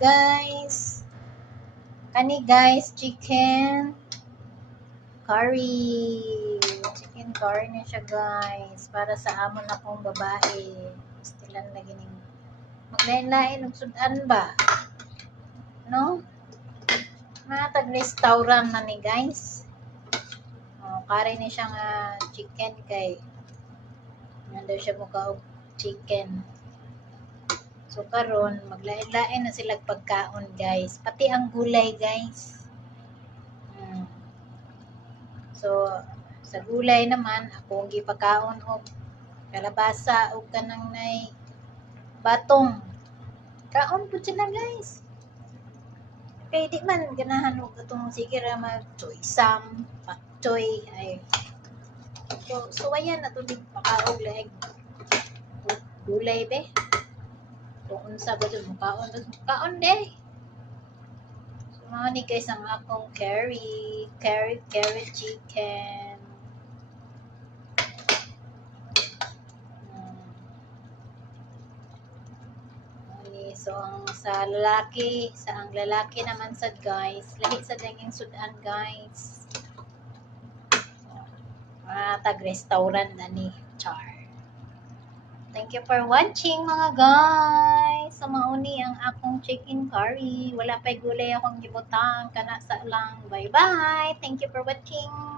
guys. Kani guys, chicken curry. Chicken curry na siya guys. Para sa amon akong babae. Stilan na gining maglain-lain og sudan ba? No? Mga tag-restaurant na ni guys. Curry ni siya nga chicken kay nandun siya mukha og chicken. So karon maglain-lain na sila pagkaon guys. Pati ang gulay guys. So sa gulay naman ako ang gipakaon og kalabasa og kanang nay batong. Kaon pud sila guys. Kay di man ganahan og atong sige ra mag-choy sam, pakchoy ay. So ayan na to di pakaog laig. Gulay be. Kung unsa ba dun kaon de. So mga ni guys ang akong curry chicken. So ang lalaki naman sad guys, lahi sa daging sudan guys. Tag-restaurant na ni Char. Thank you for watching mga guys. So mauni ang akong chicken curry. Wala pa'y gulay akong gibutang kana sa lang. Bye bye. Thank you for watching.